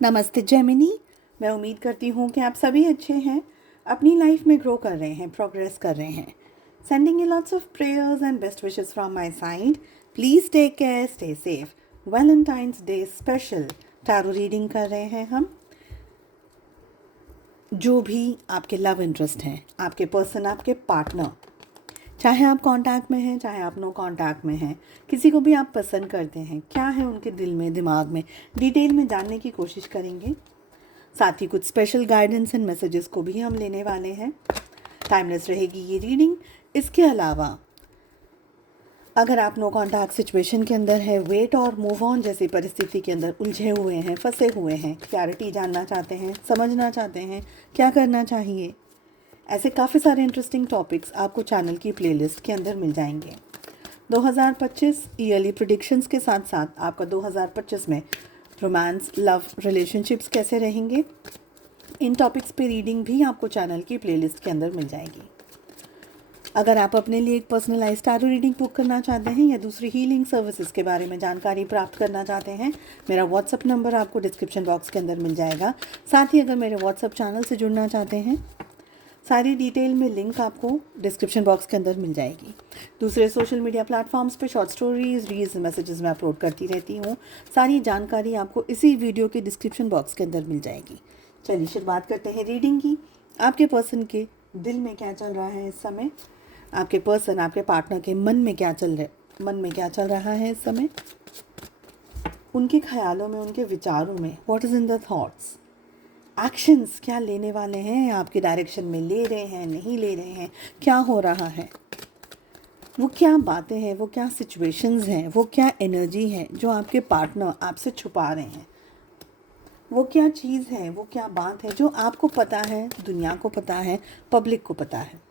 नमस्ते जेमिनी। मैं उम्मीद करती हूँ कि आप सभी अच्छे हैं, अपनी लाइफ में ग्रो कर रहे हैं, प्रोग्रेस कर रहे हैं। Sending you lots of prayers and best wishes from my side. Please take care, stay safe. Valentine's day special tarot reading कर रहे हैं हम। जो भी आपके लव इंटरेस्ट हैं, आपके पर्सन, आपके पार्टनर, चाहे आप कांटेक्ट में हैं, चाहे आप नो कांटेक्ट में हैं, किसी को भी आप पसंद करते हैं, क्या है उनके दिल में, दिमाग में, डिटेल में जानने की कोशिश करेंगे। साथ ही कुछ स्पेशल गाइडेंस एंड मैसेजेस को भी हम लेने वाले हैं। टाइमलेस रहेगी ये रीडिंग। इसके अलावा अगर आप नो कॉन्टैक्ट सिचुएशन के अंदर है, वेट और मूव ऑन जैसी परिस्थिति के अंदर उलझे हुए हैं, फंसे हुए हैं, क्लैरिटी जानना चाहते हैं, समझना चाहते हैं क्या करना चाहिए, ऐसे काफ़ी सारे इंटरेस्टिंग टॉपिक्स आपको चैनल की प्लेलिस्ट के अंदर मिल जाएंगे। 2025 ईयरली प्रेडिक्शंस के साथ साथ आपका 2025 में रोमांस, लव, रिलेशनशिप्स कैसे रहेंगे, इन टॉपिक्स पे रीडिंग भी आपको चैनल की प्लेलिस्ट के अंदर मिल जाएगी। अगर आप अपने लिए एक पर्सनलाइज्ड टैरो रीडिंग बुक करना चाहते हैं या दूसरी हीलिंग सर्विसेज के बारे में जानकारी प्राप्त करना चाहते हैं, मेरा व्हाट्सअप नंबर आपको डिस्क्रिप्शन बॉक्स के अंदर मिल जाएगा। साथ ही अगर मेरे व्हाट्सअप चैनल से जुड़ना चाहते हैं, सारी डिटेल में लिंक आपको डिस्क्रिप्शन बॉक्स के अंदर मिल जाएगी। दूसरे सोशल मीडिया प्लेटफॉर्म्स पे शॉर्ट स्टोरीज, रील्स, मैसेजेस में अपलोड करती रहती हूँ। सारी जानकारी आपको इसी वीडियो के डिस्क्रिप्शन बॉक्स के अंदर मिल जाएगी। चलिए शुरुआत करते हैं रीडिंग की। आपके पर्सन के दिल में क्या चल रहा है इस समय, आपके पर्सन, आपके पार्टनर के मन में क्या चल रहा है इस समय, उनके ख्यालों में, उनके विचारों में, what is in the thoughts, actions क्या लेने वाले हैं, आपके डायरेक्शन में ले रहे हैं, नहीं ले रहे हैं, क्या हो रहा है, वो क्या बातें हैं, वो क्या सिचुएशंस हैं, वो क्या एनर्जी है जो आपके पार्टनर आपसे छुपा रहे हैं, वो क्या चीज़ है, वो क्या बात है जो आपको पता है, दुनिया को पता है, पब्लिक को पता है।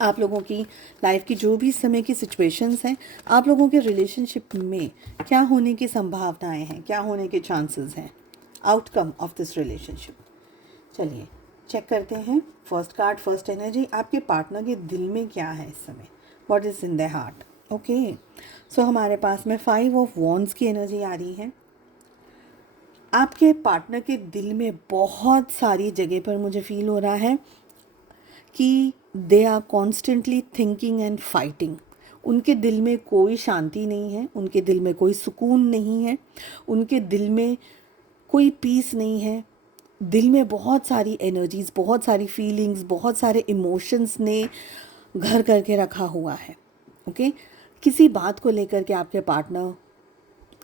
आप लोगों की लाइफ की जो भी समय की सिचुएशंस हैं, आप लोगों के रिलेशनशिप में क्या होने की संभावनाएं हैं, क्या होने के चांसेस हैं, आउटकम ऑफ दिस रिलेशनशिप। चलिए चेक करते हैं। फर्स्ट कार्ड, फर्स्ट एनर्जी, आपके पार्टनर के दिल में क्या है इस समय, what is in the heart. Okay, so हमारे पास में 5 ऑफ वॉन्ड्स की एनर्जी आ रही है। आपके पार्टनर के दिल में बहुत सारी जगह पर मुझे फील हो रहा है कि they are constantly thinking and fighting. उनके दिल में कोई शांति नहीं है, उनके दिल में कोई सुकून नहीं है, उनके दिल में कोई पीस नहीं है। दिल में बहुत सारी एनर्जीज, बहुत सारी फीलिंग्स, बहुत सारे इमोशंस ने घर करके रखा हुआ है। ओके, किसी बात को लेकर के आपके पार्टनर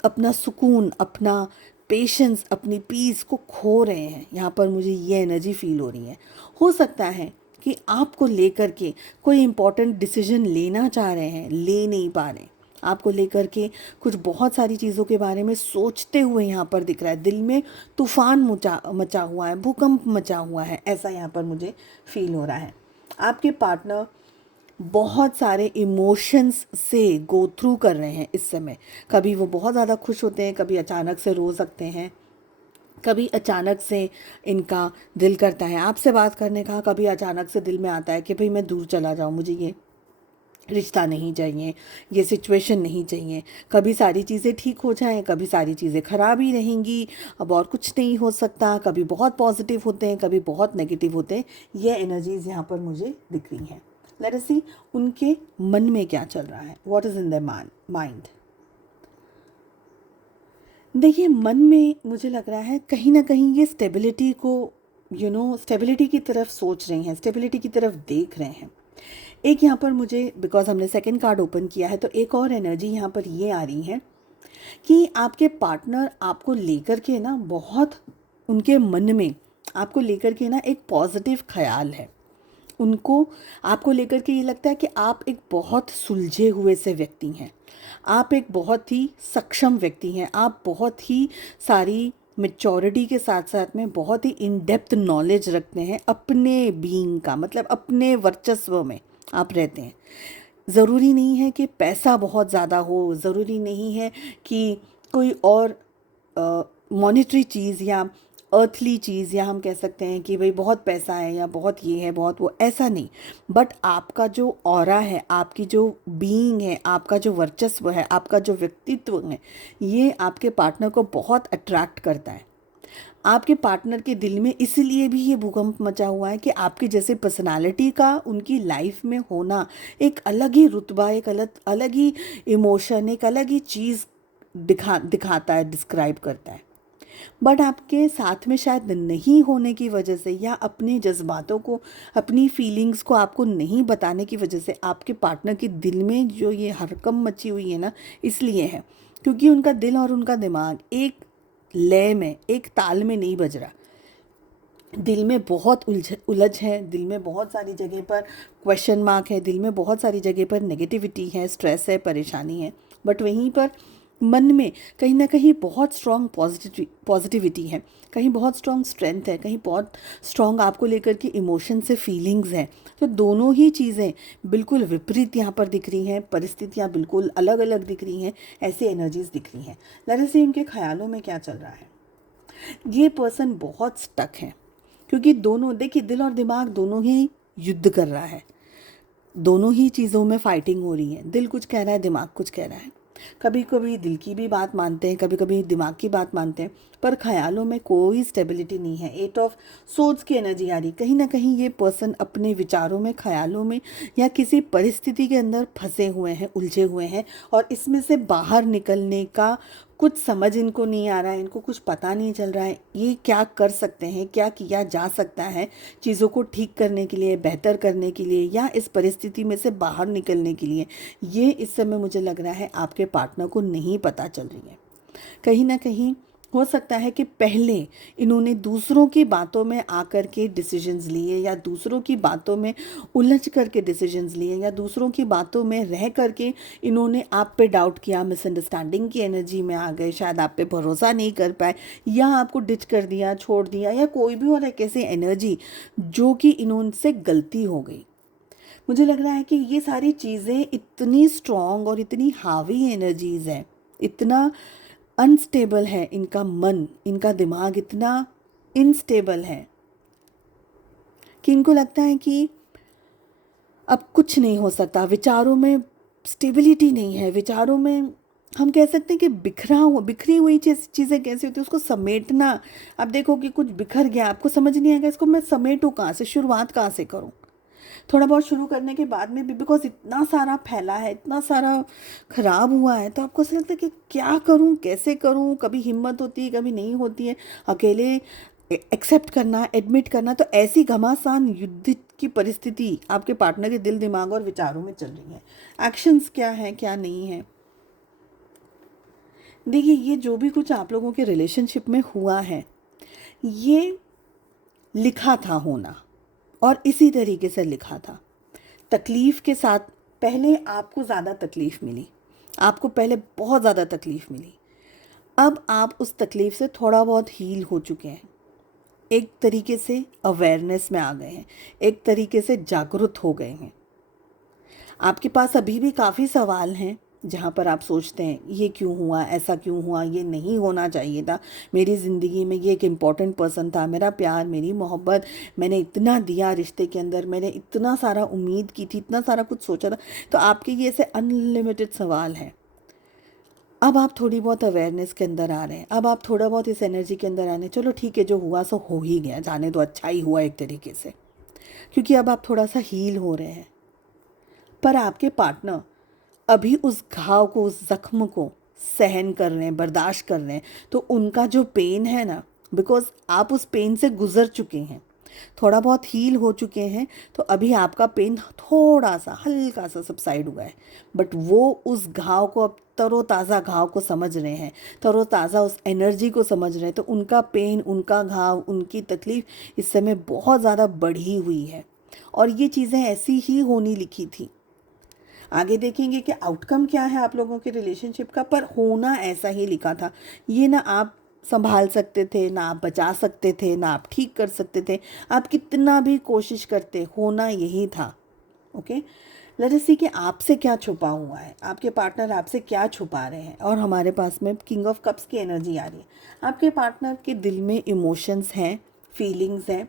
अपना सुकून, अपना पेशेंस, अपनी पीस को खो रहे हैं। यहाँ पर मुझे ये एनर्जी फील हो रही है। हो सकता है कि आपको लेकर के कोई इम्पोर्टेंट डिसीजन लेना चाह रहे हैं, ले नहीं पा रहे। आपको लेकर के कुछ बहुत सारी चीज़ों के बारे में सोचते हुए यहाँ पर दिख रहा है। दिल में तूफान मचा हुआ है, भूकंप मचा हुआ है, ऐसा यहाँ पर मुझे फील हो रहा है। आपके पार्टनर बहुत सारे इमोशंस से गो थ्रू कर रहे हैं इस समय। कभी वो बहुत ज़्यादा खुश होते हैं, कभी अचानक से रो सकते हैं, कभी अचानक से इनका दिल करता है आपसे बात करने का, कभी अचानक से दिल में आता है कि भाई मैं दूर चला जाऊँ, मुझे ये रिश्ता नहीं चाहिए, ये सिचुएशन नहीं चाहिए। कभी सारी चीज़ें ठीक हो जाएं, कभी सारी चीज़ें ख़राब ही रहेंगी, अब और कुछ नहीं हो सकता। कभी बहुत पॉजिटिव होते हैं, कभी बहुत नेगेटिव होते हैं। ये एनर्जीज़ यहाँ पर मुझे दिख रही हैं। लेट अस सी उनके मन में क्या चल रहा है, what is in the mind. देखिए, मन में मुझे लग रहा है कहीं ना कहीं ये स्टेबिलिटी को, स्टेबिलिटी की तरफ सोच रहे हैं, स्टेबिलिटी की तरफ देख रहे हैं। एक यहाँ पर मुझे, बिकॉज हमने सेकंड कार्ड ओपन किया है, तो एक और एनर्जी यहाँ पर ये आ रही है कि आपके पार्टनर आपको लेकर के ना, बहुत उनके मन में आपको लेकर के ना एक पॉजिटिव ख्याल है। उनको आपको लेकर के ये लगता है कि आप एक बहुत सुलझे हुए से व्यक्ति हैं, आप एक बहुत ही सक्षम व्यक्ति हैं, आप बहुत ही सारी मेच्योरिटी के साथ साथ में बहुत ही इन डेप्थ नॉलेज रखते हैं अपने बीइंग का, मतलब अपने वर्चस्व में आप रहते हैं। ज़रूरी नहीं है कि पैसा बहुत ज़्यादा हो, ज़रूरी नहीं है कि कोई और मॉनेटरी चीज़ या अर्थली चीज़, या हम कह सकते हैं कि भाई बहुत पैसा है या बहुत ये है, बहुत वो, ऐसा नहीं। बट आपका जो ऑरा है, आपकी जो बीइंग है, आपका जो वर्चस्व है, आपका जो व्यक्तित्व है, ये आपके पार्टनर को बहुत अट्रैक्ट करता है। आपके पार्टनर के दिल में इसलिए भी ये भूकंप मचा हुआ है कि आपकी जैसे पर्सनालिटी का उनकी लाइफ में होना एक अलग ही रुतबा, एक अलग अलग ही इमोशन, एक अलग ही चीज़ दिखाता है, डिस्क्राइब करता है। बट आपके साथ में शायद नहीं होने की वजह से, या अपने जज्बातों को, अपनी फीलिंग्स को आपको नहीं बताने की वजह से आपके पार्टनर के दिल में जो ये हरकम मची हुई है ना, इसलिए है क्योंकि उनका दिल और उनका दिमाग एक लय में, एक ताल में नहीं बज रहा। दिल में बहुत उलझ है, दिल में बहुत सारी जगह पर क्वेश्चन मार्क है, दिल में बहुत सारी जगह पर नेगेटिविटी है, स्ट्रेस है, परेशानी है। बट वहीं पर मन में कहीं ना कहीं बहुत स्ट्रॉन्ग पॉजिटिविटी है, कहीं बहुत स्ट्रॉन्ग स्ट्रेंथ है, कहीं बहुत स्ट्रॉन्ग आपको लेकर के इमोशन से फीलिंग्स हैं। तो दोनों ही चीज़ें बिल्कुल विपरीत यहाँ पर दिख रही हैं, परिस्थितियाँ बिल्कुल अलग अलग दिख रही हैं, ऐसी एनर्जीज दिख रही हैं। दरअसल उनके ख्यालों में क्या चल रहा है, ये पर्सन बहुत स्टक है क्योंकि दोनों, देखिए, दिल और दिमाग दोनों ही युद्ध कर रहा है, दोनों ही चीज़ों में फाइटिंग हो रही है। दिल कुछ कह रहा है, दिमाग कुछ कह रहा है। कभी कभी दिल की भी बात मानते हैं, कभी कभी दिमाग की बात मानते हैं, पर ख्यालों में कोई स्टेबिलिटी नहीं है। 8 ऑफ सोर्ड्स की एनर्जी आ रही। कहीं ना कहीं ये पर्सन अपने विचारों में, ख्यालों में या किसी परिस्थिति के अंदर फंसे हुए हैं, उलझे हुए हैं, और इसमें से बाहर निकलने का कुछ समझ इनको नहीं आ रहा है, इनको कुछ पता नहीं चल रहा है ये क्या कर सकते हैं, क्या किया जा सकता है चीज़ों को ठीक करने के लिए, बेहतर करने के लिए, या इस परिस्थिति में से बाहर निकलने के लिए। ये इस समय मुझे लग रहा है आपके पार्टनर को नहीं पता चल रही है। कहीं ना कहीं हो सकता है कि पहले इन्होंने दूसरों की बातों में आकर के डिसीजंस लिए, या दूसरों की बातों में उलझ करके डिसीजंस लिए, या दूसरों की बातों में रह करके इन्होंने आप पे डाउट किया, मिसअंडरस्टैंडिंग की एनर्जी में आ गए, शायद आप पे भरोसा नहीं कर पाए, या आपको डिच कर दिया, छोड़ दिया, या कोई भी और एक ऐसी एनर्जी जो कि इन्होंने गलती हो गई। मुझे लग रहा है कि ये सारी चीज़ें इतनी स्ट्रॉन्ग और इतनी हावी एनर्जीज़ हैं, इतना अनस्टेबल है इनका मन, इनका दिमाग इतना इनस्टेबल है कि इनको लगता है कि अब कुछ नहीं हो सकता। विचारों में स्टेबिलिटी नहीं है, विचारों में हम कह सकते हैं कि बिखरी हुई चीज़ें कैसी होती है, उसको समेटना। अब देखो कि कुछ बिखर गया, आपको समझ नहीं आएगा इसको मैं समेटूँ कहाँ से, शुरुआत कहाँ से करूँ। थोड़ा बहुत शुरू करने के बाद में भी, बिकॉज इतना सारा फैला है, इतना सारा ख़राब हुआ है, तो आपको ऐसा लगता है कि क्या करूं, कैसे करूं। कभी हिम्मत होती है, कभी नहीं होती है। अकेले एक्सेप्ट करना, एडमिट करना। तो ऐसी घमासान युद्ध की परिस्थिति आपके पार्टनर के दिल, दिमाग और विचारों में चल रही है। एक्शंस क्या है, क्या नहीं है। देखिए, ये जो भी कुछ आप लोगों के रिलेशनशिप में हुआ है, ये लिखा था होना, और इसी तरीके से लिखा था। तकलीफ़ के साथ पहले आपको ज़्यादा तकलीफ़ मिली, आपको पहले बहुत ज़्यादा तकलीफ़ मिली। अब आप उस तकलीफ़ से थोड़ा बहुत हील हो चुके हैं, एक तरीके से अवेयरनेस में आ गए हैं, एक तरीके से जागरूक हो गए हैं। आपके पास अभी भी काफ़ी सवाल हैं जहाँ पर आप सोचते हैं ये क्यों हुआ, ऐसा क्यों हुआ, ये नहीं होना चाहिए था। मेरी ज़िंदगी में ये एक इम्पॉर्टेंट पर्सन था, मेरा प्यार, मेरी मोहब्बत, मैंने इतना दिया रिश्ते के अंदर, मैंने इतना सारा उम्मीद की थी, इतना सारा कुछ सोचा था। तो आपके ये ऐसे अनलिमिटेड सवाल हैं। अब आप थोड़ी बहुत अवेयरनेस के अंदर आ रहे हैं, अब आप थोड़ा बहुत इस एनर्जी के अंदर आ रहे हैं। चलो ठीक है, जो हुआ सो हो ही गया, जाने दो, अच्छा ही हुआ एक तरीके से, क्योंकि अब आप थोड़ा सा हील हो रहे हैं। पर आपके पार्टनर अभी उस घाव को, उस ज़ख्म को सहन कर रहे हैं, बर्दाश्त कर रहे हैं। तो उनका जो पेन है ना, बिकॉज आप उस पेन से गुज़र चुके हैं, थोड़ा बहुत हील हो चुके हैं, तो अभी आपका पेन थोड़ा सा, हल्का सा सबसाइड हुआ है। बट वो उस घाव को, अब तरोताज़ा घाव को समझ रहे हैं, तरोताज़ा उस एनर्जी को समझ रहे हैं। तो उनका पेन, उनका घाव, उनकी तकलीफ़ इस समय बहुत ज़्यादा बढ़ी हुई है, और ये चीज़ें ऐसी ही होनी लिखी थी। आगे देखेंगे कि आउटकम क्या है आप लोगों के रिलेशनशिप का, पर होना ऐसा ही लिखा था। ये ना आप संभाल सकते थे, ना आप बचा सकते थे, ना आप ठीक कर सकते थे। आप कितना भी कोशिश करते, होना यही था। ओके, लेट अस सी कि आपसे क्या छुपा हुआ है, आपके पार्टनर आपसे क्या छुपा रहे हैं। और हमारे पास में किंग ऑफ कप्स की एनर्जी आ रही है। आपके पार्टनर के दिल में इमोशंस हैं, फीलिंग्स हैं,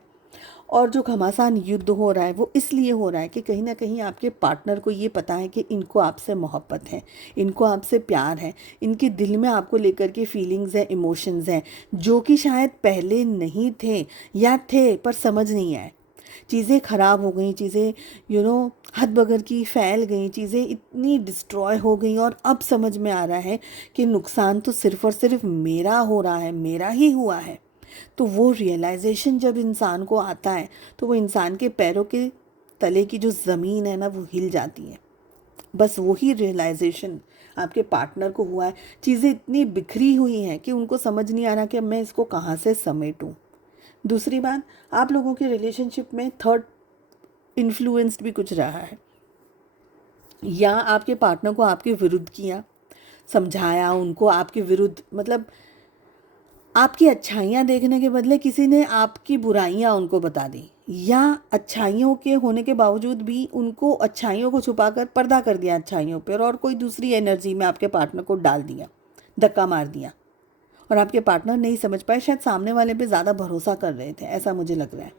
और जो घमासान युद्ध हो रहा है वो इसलिए हो रहा है कि कहीं ना कहीं आपके पार्टनर को ये पता है कि इनको आपसे मोहब्बत है, इनको आपसे प्यार है, इनके दिल में आपको लेकर के फीलिंग्स हैं, इमोशंस हैं, जो कि शायद पहले नहीं थे या थे पर समझ नहीं आए। चीज़ें ख़राब हो गई, चीज़ें हद बगर की फैल गई, चीज़ें इतनी डिस्ट्रॉय हो गई और अब समझ में आ रहा है कि नुकसान तो सिर्फ़ और सिर्फ मेरा हो रहा है, मेरा ही हुआ है। तो वो रियलाइजेशन जब इंसान को आता है तो वो इंसान के पैरों के तले की जो ज़मीन है ना वो हिल जाती है। बस वही रियलाइजेशन आपके पार्टनर को हुआ है। चीज़ें इतनी बिखरी हुई हैं कि उनको समझ नहीं आ रहा कि अब मैं इसको कहाँ से समेटूं। दूसरी बात, आप लोगों के रिलेशनशिप में थर्ड इन्फ्लुएंस्ड भी कुछ रहा है, या आपके पार्टनर को आपके विरुद्ध किया, समझाया उनको आपके विरुद्ध, मतलब आपकी अच्छाइयाँ देखने के बदले किसी ने आपकी बुराइयाँ उनको बता दी, या अच्छाइयों के होने के बावजूद भी उनको अच्छाइयों को छुपाकर पर्दा कर दिया अच्छाइयों पर, और कोई दूसरी एनर्जी में आपके पार्टनर को डाल दिया, धक्का मार दिया, और आपके पार्टनर नहीं समझ पाए, शायद सामने वाले पे ज़्यादा भरोसा कर रहे थे, ऐसा मुझे लग रहा है।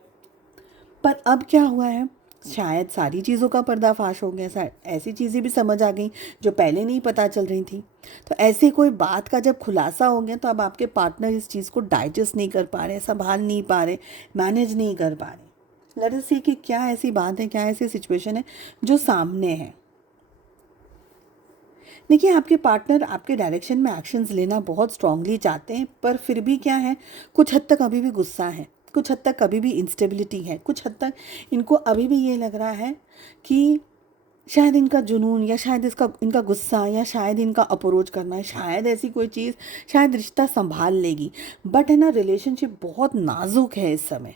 पर अब क्या हुआ है, शायद सारी चीज़ों का पर्दाफाश हो गया, शायद ऐसी चीज़ें भी समझ आ गई जो पहले नहीं पता चल रही थी। तो ऐसे कोई बात का जब खुलासा हो गया तो अब आपके पार्टनर इस चीज़ को डाइजेस्ट नहीं कर पा रहे, संभाल नहीं पा रहे, मैनेज नहीं कर पा रहे। लेट अस सी कि क्या ऐसी बात है, क्या ऐसी सिचुएशन है जो सामने है। देखिए, आपके पार्टनर आपके डायरेक्शन में एक्शंस लेना बहुत स्ट्रांगली चाहते हैं, पर फिर भी क्या है, कुछ हद तक अभी भी गुस्सा है, कुछ हद तक अभी भी इंस्टेबिलिटी है, कुछ हद तक इनको अभी भी ये लग रहा है कि शायद इनका जुनून, या शायद इनका गुस्सा, या शायद इनका अप्रोच करना है, शायद ऐसी कोई चीज़, शायद रिश्ता संभाल लेगी। बट है ना, रिलेशनशिप बहुत नाजुक है इस समय,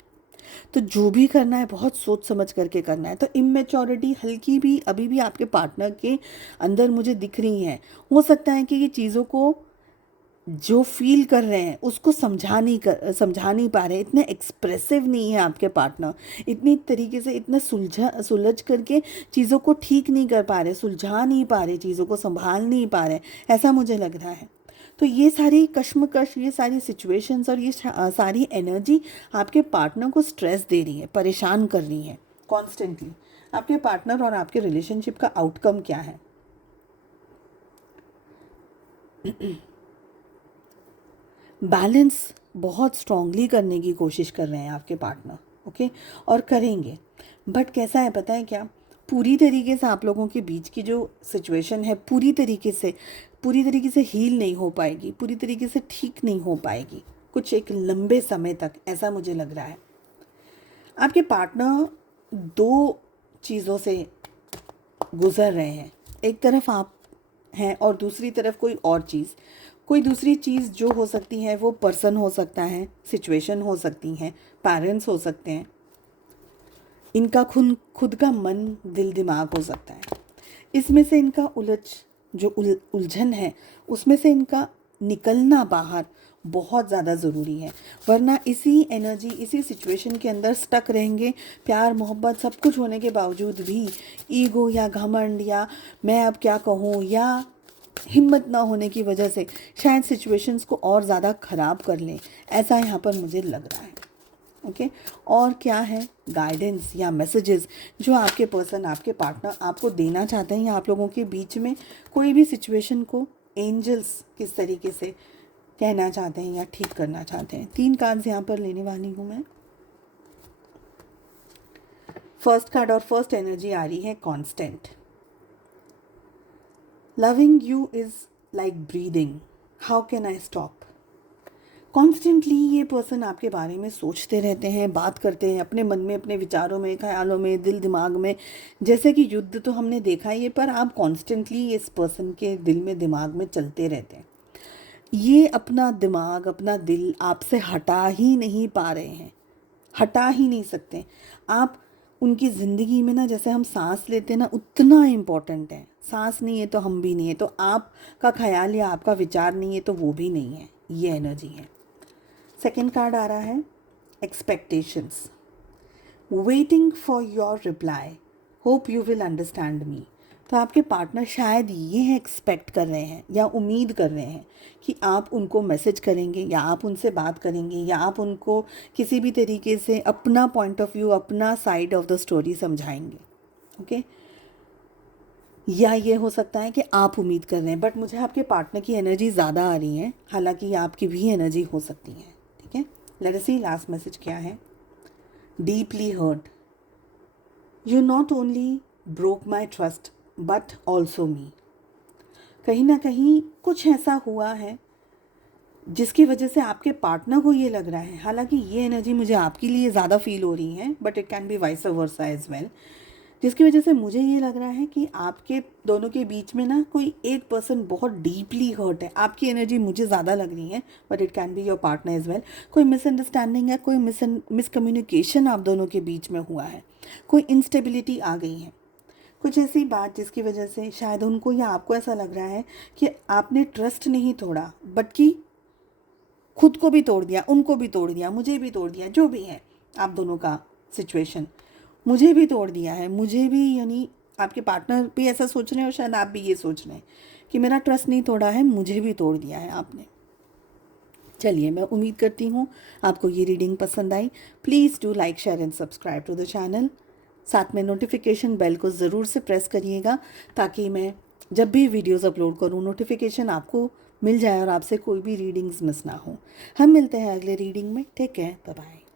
तो जो भी करना है बहुत सोच समझ करके करना है। तो इमेच्योरिटी हल्की भी अभी भी आपके पार्टनर के अंदर मुझे दिख रही है। हो सकता है कि ये चीज़ों को जो फील कर रहे हैं उसको समझा नहीं पा रहे, इतने एक्सप्रेसिव नहीं है आपके पार्टनर, इतनी तरीके से इतना सुलझ करके चीज़ों को ठीक नहीं कर पा रहे, सुलझा नहीं पा रहे, चीज़ों को संभाल नहीं पा रहे, ऐसा मुझे लग रहा है। तो ये सारी कश्मकश, ये सारी सिचुएशंस और ये सारी एनर्जी आपके पार्टनर को स्ट्रेस दे रही है, परेशान कर रही है कॉन्स्टेंटली। आपके पार्टनर और आपके रिलेशनशिप का आउटकम क्या है? बैलेंस बहुत स्ट्रांगली करने की कोशिश कर रहे हैं आपके पार्टनर, ओके, और करेंगे। बट कैसा है पता है क्या, पूरी तरीके से आप लोगों के बीच की जो सिचुएशन है पूरी तरीके से हील नहीं हो पाएगी, पूरी तरीके से ठीक नहीं हो पाएगी, कुछ एक लंबे समय तक, ऐसा मुझे लग रहा है। आपके पार्टनर दो चीज़ों से गुज़र रहे हैं, एक तरफ आप हैं और दूसरी तरफ कोई दूसरी चीज़ जो हो सकती है, वो पर्सन हो सकता है, सिचुएशन हो सकती हैं, पेरेंट्स हो सकते हैं, इनका खुद का मन, दिल, दिमाग हो सकता है। इसमें से इनका उलझन है, उसमें से इनका निकलना बाहर बहुत ज़्यादा ज़रूरी है, वरना इसी एनर्जी, इसी सिचुएशन के अंदर स्टक रहेंगे। प्यार मोहब्बत सब कुछ होने के बावजूद भी ईगो या घमंड, या मैं अब क्या कहूँ, या हिम्मत ना होने की वजह से शायद सिचुएशंस को और ज़्यादा ख़राब कर लें, ऐसा यहाँ पर मुझे लग रहा है, ओके। और क्या है गाइडेंस या मैसेजेस जो आपके पर्सन, आपके पार्टनर आपको देना चाहते हैं, या आप लोगों के बीच में कोई भी सिचुएशन को एंजल्स किस तरीके से कहना चाहते हैं या ठीक करना चाहते हैं? 3 कार्ड्स यहाँ पर लेने वाली हूँ मैं। फर्स्ट कार्ड और फर्स्ट एनर्जी आ रही है constant. Loving you is like breathing, how can I stop? Constantly ये पर्सन आपके बारे में सोचते रहते हैं, बात करते हैं अपने मन में, अपने विचारों में, ख्यालों में, दिल दिमाग में। जैसे कि युद्ध तो हमने देखा ही है, पर आप कॉन्स्टेंटली इस पर्सन के दिल में, दिमाग में चलते रहते हैं। ये अपना दिमाग, अपना दिल आपसे हटा ही नहीं पा रहे हैं, हटा ही नहीं सकते। आप उनकी ज़िंदगी में ना, जैसे हम सांस लेते हैं ना, उतना इम्पोर्टेंट है। सांस नहीं है तो हम भी नहीं है, तो आपका ख्याल या आपका विचार नहीं है तो वो भी नहीं है, ये एनर्जी है। सेकेंड कार्ड आ रहा है expectations, waiting for your reply, hope you will understand me. तो आपके पार्टनर शायद ये एक्सपेक्ट कर रहे हैं या उम्मीद कर रहे हैं कि आप उनको मैसेज करेंगे या आप उनसे बात करेंगे या आप उनको किसी भी तरीके से अपना पॉइंट ऑफ व्यू, अपना साइड ऑफ द स्टोरी समझाएंगे। ओके, या ये हो सकता है कि आप उम्मीद कर रहे हैं, बट मुझे आपके पार्टनर की एनर्जी ज़्यादा आ रही है, हालांकि आपकी भी एनर्जी हो सकती है। ठीक है, let us see last message क्या है। Deeply hurt, you not only broke my trust but also me. कहीं ना कहीं कुछ ऐसा हुआ है जिसकी वजह से आपके पार्टनर को ये लग रहा है, हालांकि ये एनर्जी मुझे आपके लिए ज़्यादा फील हो रही है, but it can be vice versa as well, जिसकी वजह से मुझे ये लग रहा है कि आपके दोनों के बीच में ना कोई एक पर्सन बहुत डीपली हर्ट है। आपकी एनर्जी मुझे ज़्यादा लग रही है, but it can be your partner as well. कोई मिसअंडरस्टैंडिंग है, कोई मिसकम्युनिकेशन आप दोनों के बीच में हुआ है, कोई इंस्टेबिलिटी आ गई है, कुछ ऐसी बात जिसकी वजह से शायद उनको या आपको ऐसा लग रहा है कि आपने ट्रस्ट नहीं तोड़ा, बट कि खुद को भी तोड़ दिया, उनको भी तोड़ दिया, मुझे भी तोड़ दिया, जो भी है आप दोनों का सिचुएशन, मुझे भी तोड़ दिया है, मुझे भी, यानी आपके पार्टनर भी ऐसा सोच रहे हैं और शायद आप भी ये सोच रहे हैं कि मेरा ट्रस्ट नहीं तोड़ा है, मुझे भी तोड़ दिया है आपने। चलिए, मैं उम्मीद करती हूँ आपको ये रीडिंग पसंद आई। Please do like, share and subscribe to the channel. साथ में नोटिफिकेशन बेल को ज़रूर से प्रेस करिएगा ताकि मैं जब भी वीडियोस अपलोड करूँ नोटिफिकेशन आपको मिल जाए और आपसे कोई भी रीडिंग्स मिस ना हो। हम मिलते हैं अगले रीडिंग में। Take care, bye bye.